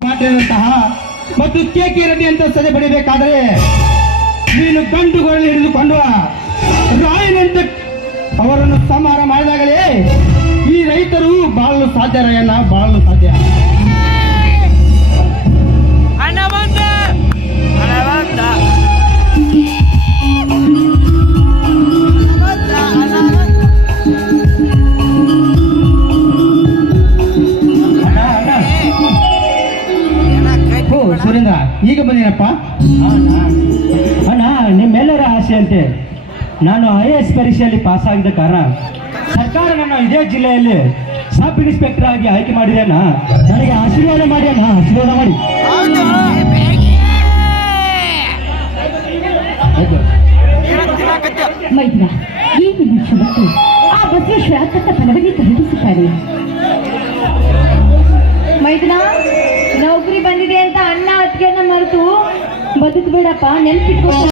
ಮಾಡಿರುವಂತಹ ಮತ್ತು ಕೆಕೆ ರೆಡ್ಡಿ ಅಂತ ಸದೆ ಬಡಿಬೇಕಾದರೆ ನೀನು ಗಂಡುಗಳನ್ನು ಹಿಡಿದುಕೊಂಡು ರಾಯನಂತೆ ಅವರನ್ನು ಸಂಹಾರ ಮಾಡಿದಾಗಲೇ ಈ ರೈತರು ಬಾಳಲು ಸಾಧ್ಯ. ರಾಯಣ್ಣ ಬಾಳಲು ಸಾಧ್ಯ. ಸುರೇಂದ್ರ ಈಗ ಬಂದಿನಪ್ಪ. ಅಣ್ಣ ನಿಮ್ಮೆಲ್ಲರ ಆಸೆ ಅಂತೆ ನಾನು IAS ಪರೀಕ್ಷೆಯಲ್ಲಿ ಪಾಸ್ ಆಗಿದ್ದ ಕಾರಣ ಸರ್ಕಾರ ನನ್ನ ಇದೇ ಜಿಲ್ಲೆಯಲ್ಲಿ ಸಬ್ ಇನ್ಸ್ಪೆಕ್ಟರ್ ಆಗಿ ಆಯ್ಕೆ ಮಾಡಿದೆ ಅಣ್ಣ. ನನಗೆ ಆಶೀರ್ವಾದ ಮಾಡಿ ಅಣ್ಣ, ಆಶೀರ್ವಾದ ಮಾಡಿ. ಮೈದ್ರ ಈಗಿನ ಶುಭಕ್ಕೆ ಆ ಬಸವೇಶ್ವರ ತಕ್ಕ ಫಲವನ್ನೇ ಖರೀದಿಸುತ್ತಾರೆ. ಮೈದ್ರ ನೌಕರಿ ಬಂದಿದೆ ಅಂತ ಅಣ್ಣ ಅತ್ತಿಗೆನ ಮರೆತು ಬದುಕಬೇಡಪ್ಪ, ನೆನಪಿಟ್ಕೊ.